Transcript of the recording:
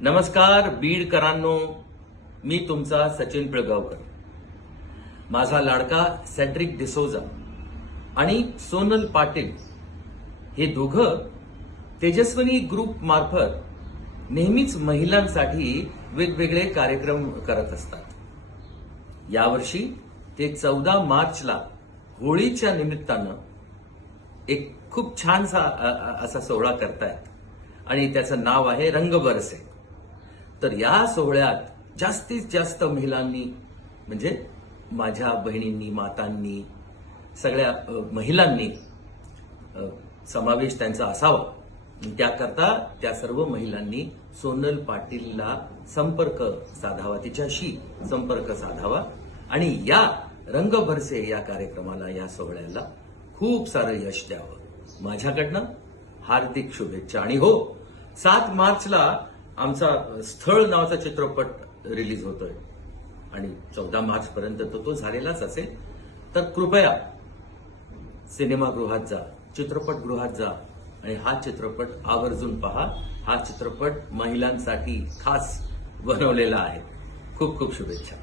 नमस्कार बीडकरांनो. मी तुमचा सचिन पिळगावकर. माझा लाडका सॅट्रिक डिसोजा आणि सोनल पाटील हे दोघं तेजस्विनी ग्रुप मार्फत नेहमीच महिलांसाठी वेगवेगळे कार्यक्रम करत असतात. यावर्षी ते चौदा मार्चला होळीच्या निमित्तानं एक खूप छानसा असा सोहळा करतायत. आणि त्याचं नाव आहे रंग बरसे तर या सोहळ्यात जास्तीत जास्त महिलांनी म्हणजे माझ्या बहिणींनी मातांनी सगळ्या महिलांनी समावेश त्यांचा असावा. त्याकरता त्या सर्व महिलांनी सोनल पाटीलला संपर्क साधावा तिच्याशी संपर्क साधावा. आणि या रंग भरसे या कार्यक्रमाला या सोहळ्याला खूप सारं यश द्यावं. माझ्याकडनं हार्दिक शुभेच्छा. आणि हो सात मार्चला आमचा स्थळ नावाचा चित्रपट रिलीज होतोय. आणि चौदा मार्च पर्यंत तो तो झालेलाच असेल. तर कृपया सिनेमागृहात जा चित्रपटगृहात जा आणि हा चित्रपट आवर्जून पहा. हा चित्रपट महिलांसाठी खास बनवलेला आहे. खूप खूप शुभेच्छा.